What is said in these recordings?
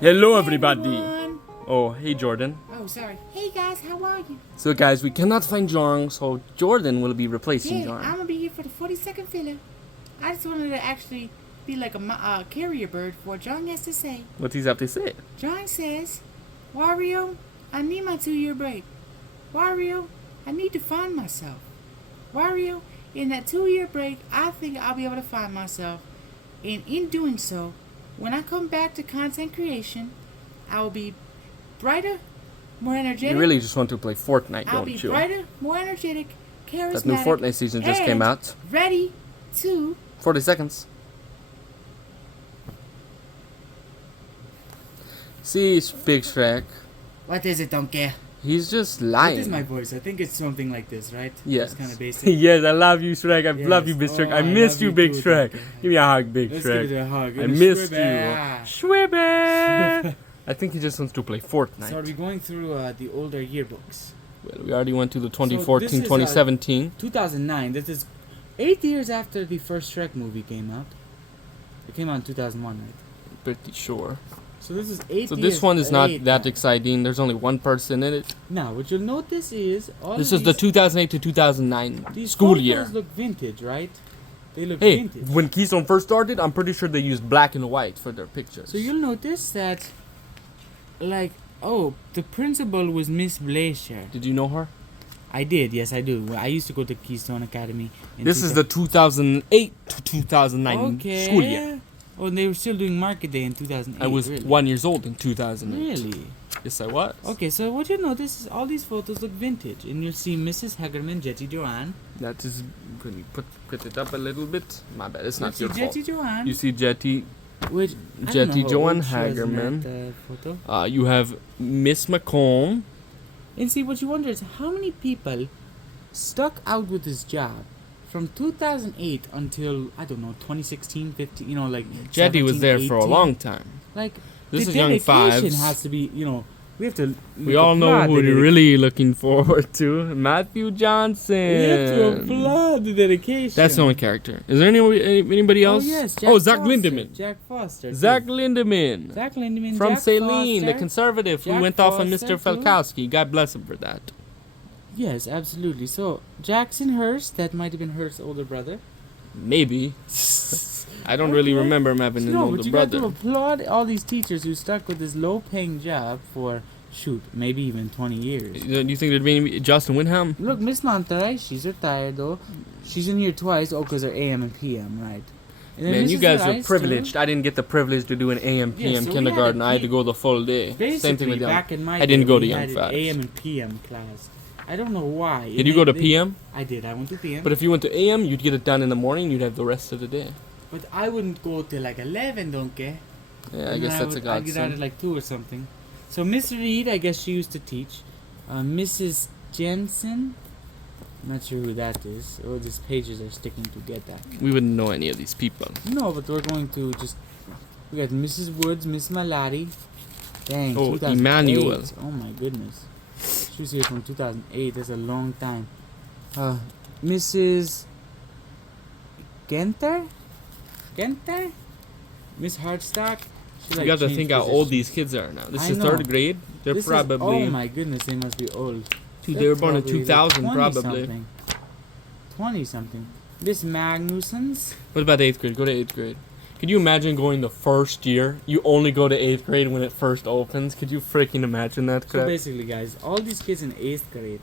Hello, everybody. Everyone. Oh, hey, Jordan. Oh, sorry. Hey guys, how are you? So, guys, we cannot find Jong, so Jordan will be replacing Yeah, Jong. I'm gonna be here for the 42nd filler. I just wanted to actually be like a carrier bird for what John has to say. What does he have to say? John says, Wario, I need my 2-year break. Wario, I need to find myself. Wario, in that 2-year break, I think I'll be able to find myself. And in doing so, when I come back to content creation, I will be brighter, more energetic. You really just want to play Fortnite, I'll don't be you? brighter, more energetic, charismatic. That new Fortnite season just came and out. Ready to 40 seconds. See, Big Shrek. What is it, Donkey? He's just What lying. is my voice? I think it's something like this, right? Yes. It's kind of basic. Yes, I love you, Shrek. I Yes. love you, Big Shrek. Oh, I missed love you, you Big too, Shrek. Donkey. Give me a hug, Big Let's Shrek. give it a hug. I missed you. Ah. Schwibbe. I think he just wants to play Fortnite. So are we going through the older yearbooks? Well, we already went to the So this 2014, is, 2017. 2009. This is 8 years after the first Shrek movie came out. It came out in 2001, right? Pretty sure. So this is 8 So years this one is not late that now. exciting. There's only one person in it. Now, what you'll notice is all This of is the these- 2008 to 2009 these school photos year. look vintage, right? They look Hey, vintage. when Keystone first started, I'm pretty sure they used black and white for their pictures. So you'll notice that, like, oh, the principal was Miss Blazer. Did you know her? I did, yes, I do. I used to go to Keystone Academy. This is the 2008 to 2009 school year. Oh, and they were still doing Market Day in 2008. I was really? 1 years old in 2008. Really? Yes, I was. Okay, so what you'll notice is all these photos look vintage, and you'll see Mrs. Hagerman, Jetty Joanne. That is. Can you put it up a little bit? My bad. It's not You'll your see fault. Jetty Joanne. You see Jetty. Which I don't Jetty know how Joanne old she was in Hagerman. that, photo. You have Miss McComb. And see, what you wonder is how many people stuck out with this job from 2008 until, I don't know, 2016, 15, you know, like Jetty was 17, there for a 18. long time. Like, This the is Young dedication Fives. has to be, you know, we have to. We all know who we're really looking forward to. Matthew Johnson. We have to applaud the dedication. That's the only character. Is there anybody else? Oh, yes. Zach Foster. Lindemann. Jack Foster. Zach too. Lindemann. Zach Lindemann. From Jack Celine, the Foster. conservative who Jack went off on Foster, Mr. too. Falkowski. God bless him for that. Yes, absolutely. So, Jackson Hurst, that might have been Hurst's older brother. Maybe. I don't really Okay. remember him having an No, older but you brother. got to applaud all these teachers who stuck with this low-paying job for, shoot, maybe even 20 years. Do you think there'd be any Justin Windham? Look, Miss Monterey, she's retired though. She's in here twice. Oh, because they're AM and PM, right? And then Man, you Mrs. guys are Rice, privileged. too. I didn't get the privilege to do an AM, PM Yeah, so we kindergarten. had a I had to go the full day. Basically, Same thing with Young. back in my I didn't day, go to we Young had an Facts. AM and PM class. I don't know why. Did you go to PM? I did. I went to PM. But if you went to AM, you'd get it done in the morning. You'd have the rest of the day. But I wouldn't go till like 11, donkey. Yeah, I guess that's a I'd get out at godsend. like 2 or something. So Miss Reed, I guess she used to teach. Mrs. Jensen, I'm not sure who that is. Oh, these pages are sticking together. We wouldn't know any of these people. No, but we're going to just. We got Mrs. Woods, Miss Malati. Dang, Oh, 2008. Emmanuel. Oh my goodness. She was here from 2008. That's a long time. Mrs. Genter? Genter? Miss Hartstock? She, You like, got to changed think how old positions. these kids are now. This I is know. third grade. They're This is- probably. oh my goodness, they must be old. They were born in Probably 2000, 20 probably. something. 20 something. Miss Magnuson's? What about 8th grade? Go to 8th grade. Could you imagine going the first year? You only go to 8th grade when it first opens. Could you freaking imagine that So crap? basically, guys, all these kids in 8th grade,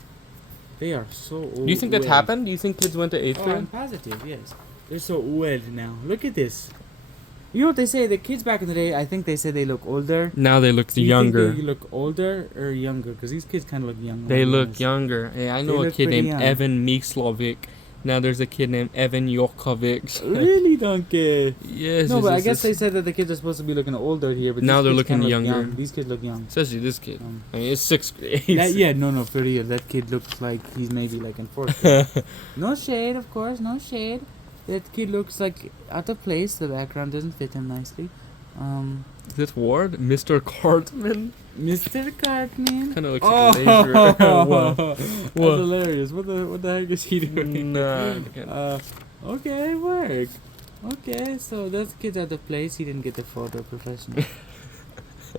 they are so old. Do you think that happened? Do you think kids went to 8th Oh, grade? I'm positive, yes. They're so old now. Look at this. You know what they say? The kids back in the day, I think they say they look older. Now they look Do you younger. think they look older or younger? Because these kids kind of look young. They look almost. younger. Hey, I know a look kid pretty named young. Evan Mikslovic. Now there's a kid named Evan Jokovic. Really, Donkey? Yes. No, yes, but I yes, guess yes. they said that the kids are supposed to be looking older here, but Now these they're kids looking kinda look younger. young. These kids look young. Especially this kid. Um, I mean, it's 6th grade. yeah, no, for real. That kid looks like he's maybe like in 4th grade. No shade, of course, no shade. That kid looks like out of place. The background doesn't fit him nicely. Is this Ward? Mr. Cartman? Mr. Cartman. Kind of looks like a laser. What? That's What? hilarious. What the heck is he doing? Nah. Okay, work. Okay, so that's kid out of place. He didn't get the photo professional.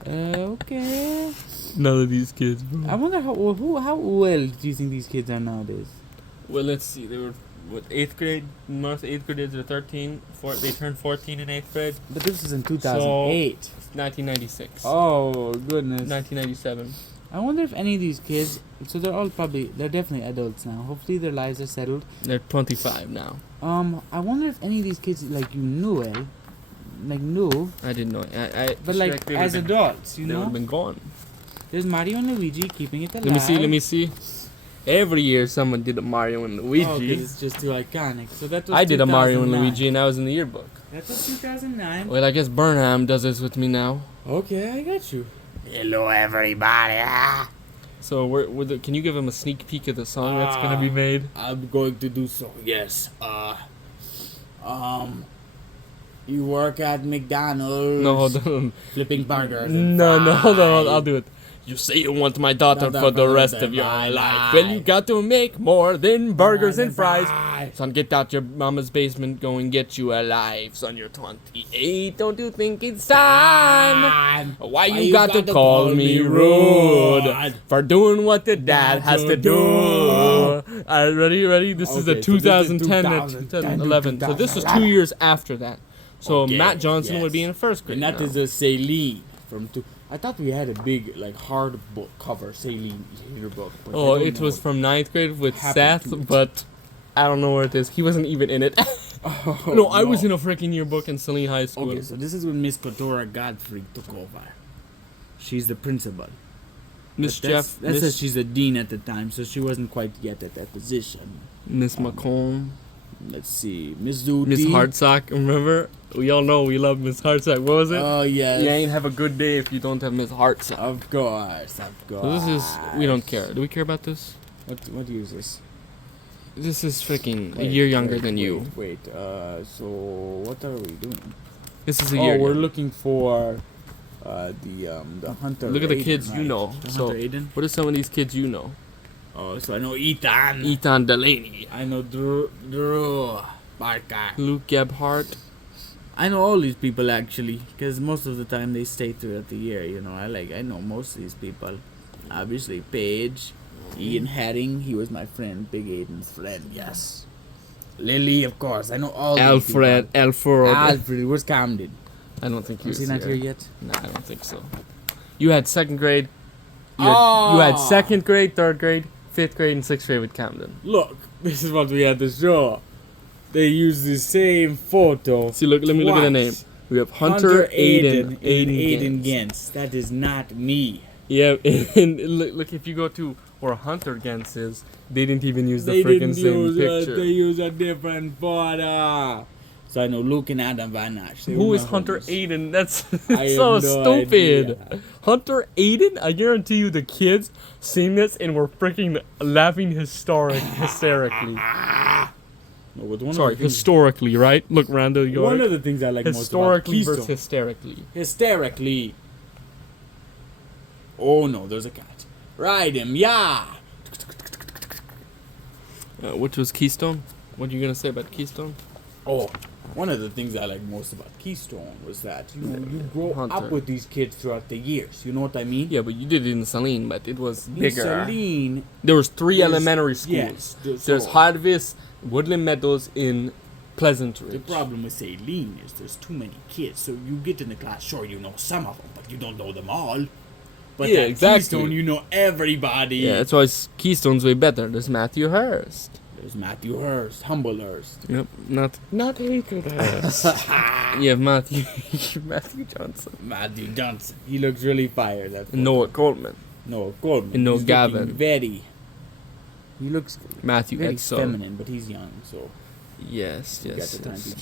Okay. None of these kids, bro. I wonder how old do you think these kids are nowadays? Well, let's see. They were what 8th grade. Most 8th graders are 13. They turned 14 in 8th grade. But this was in 2008. 1996. Oh goodness. 1997. I wonder if any of these kids. So they're definitely adults now. Hopefully their lives are settled. They're 25 now. I wonder if any of these kids like knew. I didn't know. But like as adults, they know. would have been gone. There's Mario and Luigi keeping it alive. Let me see. Every year someone did a Mario and Luigi. Oh, 'cause it's just too iconic. So that was I did a Mario and 2009. Luigi and I was in the yearbook. That was 2009. Well, I guess Burnham does this with me now. Okay, I got you. Hello, everybody. So can you give him a sneak peek of the song that's gonna be made? I'm going to do so. Yes. You work at McDonald's. No, hold on. Flipping burgers. No, hold on. I'll do it. You say you want my daughter for the rest of your life. Well, you got to make more than burgers and fries. Son, get out your mama's basement. Go and get you alive. Son, you're 28. Don't you think it's time? Why you got to call me rude? For doing what the dad has to do. Alright, ready? This is the 2010 and 2011. So this was 2 years after that. So Matt Johnson would be in first grade. And that now. is a Celine from two. I thought we had a big like hard book cover Celine yearbook. Oh, it was from 9th grade with happened to Seth, it. but I don't know where it is. He wasn't even in it. No, I was in a freaking yearbook in Celine High School. Okay, so this is when Miss Kotora Godfrey took over. She's the principal. Miss But Jeff, That says Miss, she's a dean at the time, so she wasn't quite yet at that position. Miss McComb, Let's see, Miss Zuti. Miss Hartsock. Remember? We all know we love Miss Hartsock. What was it? Oh yes. You ain't have a good day if you don't have Miss Hartsock. Of course. So this is, we don't care. Do we care about this? What year is this? This is freaking a year younger than you. Wait. So what are we doing? This is a year. We're younger. looking for the Hunter. Look at the Aiden, kids you right? know. The So, Hunter Aiden. what are some of these kids you know? Oh, so I know Ethan. Ethan Delaney, I know Drew Barker. Luke Gebhardt. I know all these people actually, because most of the time they stay throughout the year. You know, I know most of these people. Obviously, Paige, Ian Hadding. He was my friend, Big Aiden's friend. Yes. Lily, of course. I know all. Alfred. Alfred. Where's Camden? I don't think he Is was he not here yet? No, I don't think so. You had 2nd grade. You had 2nd grade, 3rd grade, 5th grade, and 6th grade with Camden. Look, this is what we had to show. They use the same photo. See, look. Let me look at the name. We have Hunter Aiden Aiden Gens. Gens. That is not me. Yeah, and look, if you go to where Hunter Gens is, they didn't even use the freaking same picture. They use a different photo. So I know Luke and Adam Van Ash. Who is Hunter Aiden? That's I so have no stupid. idea. Hunter Aiden? I guarantee you the kids seen this and were freaking laughing hysterically. No, but one Sorry, of the things, historically, right? Look, Randall, you one of the things I like most about historically versus Keystone. hysterically. Hysterically. Oh no, there's a cat. Ride him, yeah. Which was Keystone? What are you gonna say about Keystone? Oh, one of the things I like most about Keystone was that you grow Hunter. up with these kids throughout the years. You know what I mean? Yeah, but you did it in Saline, but it was In bigger. Saline, There was 3 There's- elementary schools. yes, There's so- Harvis, Woodland Meadows, in Pleasant the Ridge. problem with Saline is there's too many kids. So you get in the class, sure, you know some of them, but you don't know them all. But Yeah, at exactly. Keystone, you know everybody. Yeah, that's why Keystone's way better. There's Matthew Hurst. There's Matthew Hurst, Humblehurst. Yep, not Hatred Hurst. You have Matthew Johnson. Matthew Johnson. He looks really fired. That And Noah Coleman. Noah Goldman. And Noah He's Gavin. looking very. He looks Matthew very Edson. feminine, but he's young, so Yes, he got yes. the time yes. to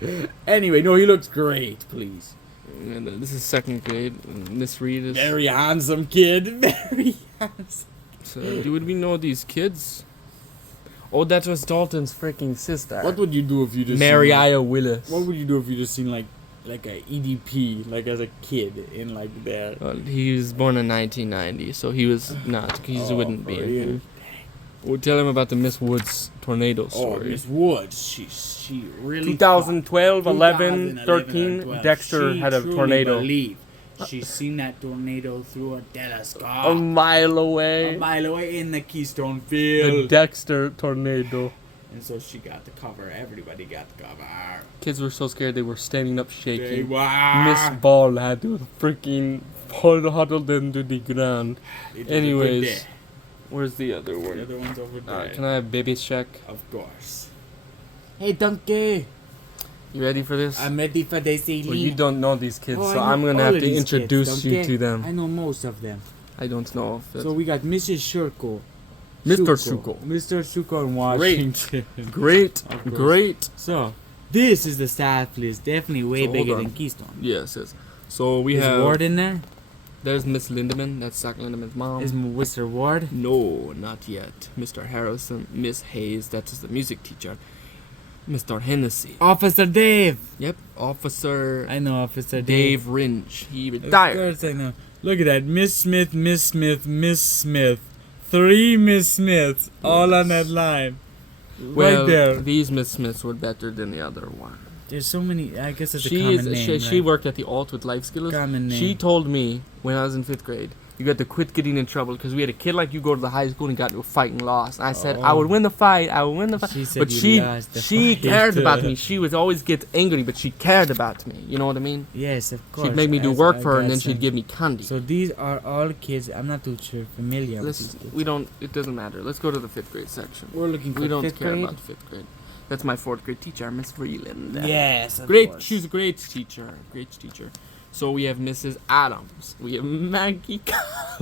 change. Anyway, no, he looks great. Please, And, this is 2nd grade. And Miss Reed is. very handsome kid. Very handsome. So, do we know these kids? Oh, that was Dalton's freaking sister. What would you do if you just Mariah Willis. What would you do if you just seen like a EDP like as a kid in like there? Well, he was born in 1990, so he was not. He wouldn't be for in real? here. We'll tell him about the Miss Woods tornado Oh, story. Miss Woods, she really 2012, 11, 2011, 13, 12. Dexter She had a truly tornado. believed She's seen that tornado through a telescope. A mile away. A mile away in the Keystone The Field. Dexter tornado. And so she got the cover. Everybody got the cover. Kids were so scared they were standing up They shaking. were. Miss Ball had to freaking huddled into the ground. It was a good Anyways, day. where's the other The one? other one's over there. Can I have baby's check? Of course. Hey, Donkey. You ready for this? I'm ready for this, Elite. Well, you don't know these kids, Oh, so I I'm know gonna all have of to these introduce kids, you Donkey. to them. I know most of them. I don't know if So we got Mrs. Shuko. Mr. Shuko. Mr. Shuko in Washington. Great, Of course. great. So, this is the South Police. Definitely way So, hold bigger on. than Keystone. Yes, yes. So we Is have. Ward in there? There's Miss Lindemann. That's Zach Lindeman's mom. Is Mr. Ward? No, not yet. Mr. Harrison, Miss Hayes. That is the music teacher. Mr. Hennessy. Officer Dave. Yep, Officer I know Officer Dave Ringe. He Of retired. course I know. Look at that. Miss Smith, Miss Smith, Miss Smith. 3 Miss Smiths all on that line. Well, right there. these Miss Smiths were better than the other one. There's so many. I guess it's a She common name. she worked at the alt with life skills. Common name. She told me when I was in 5th grade, you got to quit getting in trouble because we had a kid like you go to the high school and got into a fight and lost. And I said, I would win the fight. I would win the fight. She said But you lost the she fight. cared about me. She would always get angry, but she cared about me. You know what I mean? Yes, of course. She'd make me do As work I for her, and then guess she'd so. give me candy. So these are all kids. I'm not too sure familiar with these kids. We don't. It doesn't matter. Let's go to the 5th grade section. We're looking for We don't 5th care grade. about 5th grade. That's my 4th grade teacher, Miss Freeland. Yes, of Great. course. She's a great teacher. Great teacher. So we have Mrs. Adams. We have Maggie.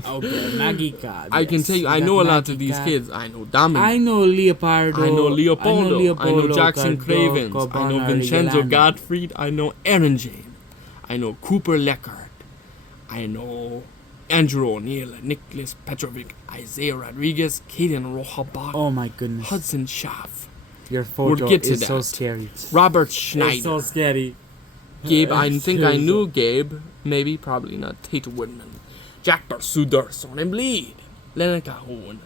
Okay, Maggie Cobb. I can yes. tell you, We I got know a lot Maggie of these Cobb. kids. I know Dominic. I know Leopardo. I know Leopoldo. I know Jackson Cardo, Cravens. I know Cobana, Vincenzo Regalano. Gottfried. I know Aaron Jane. I know Cooper Leckard. I know Andrew O'Neill, Nicholas Petrovic, Isaiah Rodriguez, Caden Rohabach, Oh my goodness. Hudson Schaff, Your photo get to is so that. scary. Robert It's Schneider, so scary. Gabe. I It's think I scary. knew Gabe. Maybe, probably not. Tate Woodman, Jack Barsuder, Son and Bleed, Lennon Cahoon,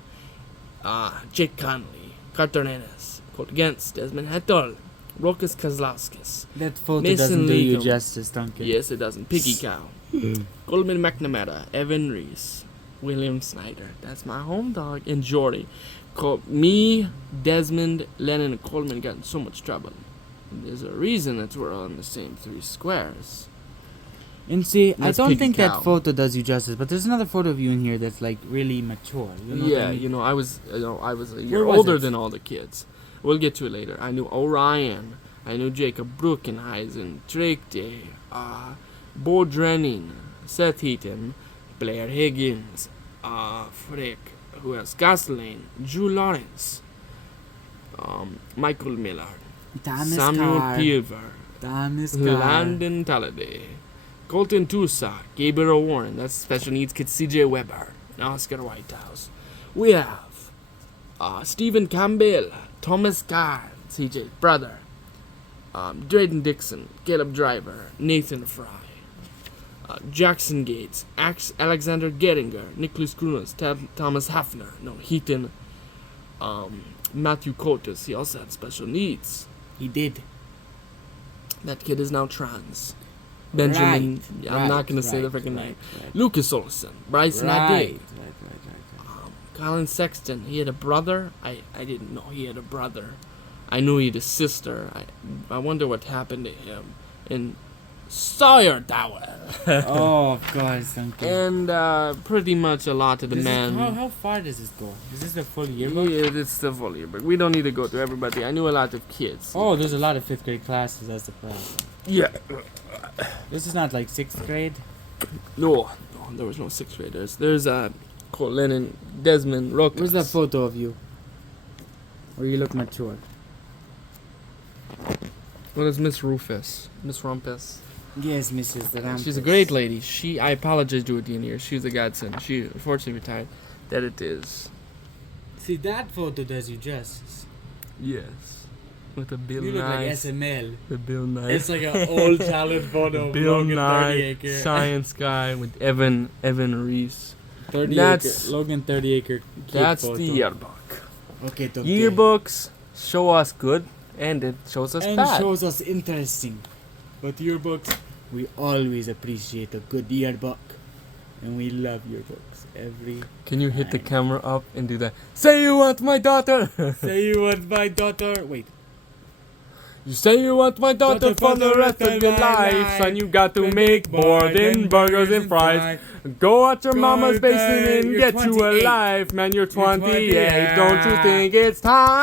Jake Conley, Carter Ennis, Colt Gens, Desmond Hettel, Rokas Kozlowskis. That photo Mason doesn't do you Leatham. justice, Duncan. Yes, it doesn't. Piggy Cow, Goldman McNamara, Evan Reese, William Snyder. That's my home dog. And Jordy. Me, Desmond, Lennon, and Coleman got in so much trouble. And there's a reason that we're all in the same 3 squares. And see, I That's don't Piggy think Cow. that photo does you justice, but there's another photo of you in here that's like really mature. You know what I mean? I was a year Where was older it? than all the kids. We'll get to it later. I knew Orion. I knew Jacob Bruckenheisen, Drake Day, Bo Drenning, Seth Heaton, Blair Higgins, Frick, who else? Gosling, Drew Lawrence, Michael Millard, Thomas Samuel Carr. Peaver, Thomas Carr. Landon Talladay, Colton Tusa, Gabriel Warren, that's special needs kid CJ Weber, and Oscar Whitehouse. We have Stephen Campbell, Thomas Carr, CJ's brother, Drayden Dixon, Caleb Driver, Nathan Fry, Jackson Gates, Alexander Geringer, Nicholas Grunas, Thomas Hafner, Heaton, Matthew Cotis. He also had special needs. He did. That kid is now trans. Benjamin, I'm not going to say the freaking name. Lucas Olson, Bryson Ade, Colin Sexton. He had a brother. I didn't know he had a brother. I knew he had a sister. I wonder what happened to him. And Sawyer Dowell. Oh, of course, Duncan. And pretty much a lot of the men. How far does this go? Is this the full yearbook? Yeah, it's the full yearbook. We don't need to go through everybody. I knew a lot of kids. Oh, there's a lot of 5th grade classes. That's the problem. Yeah. This is not like 6th grade. No, there was no 6th graders. There's Cole Lennon, Desmond, Rokas. Where's that photo of you? Where you look mature. What is Miss Rufus? Miss Rumpus. Yes, Mrs. Rampus. She's a great lady. I apologize to her at the end here. She's a godsend. She unfortunately retired. That it is. See, that photo does you justice. Yes. With the Bill You look like Nye. SML. The Bill Nye. It's like an old childhood photo of Bill Logan 30 Nye acre. science guy with Evan Reese. 30 That's- acre. Logan 30 acre. Kid That's photo. the yearbook. Okay, okay. Yearbooks show us good and it shows us And bad. shows us interesting. But yearbooks, We always appreciate a good yearbook. And we love yearbooks every Can you hit the camera up and do that? Say you want my daughter! Say you want my daughter. Wait. You say you want my daughter for the rest of your life, son. You got to make more than burgers and fries. Go out your mama's basement and get you a life, man. You're 28. Don't you think it's time?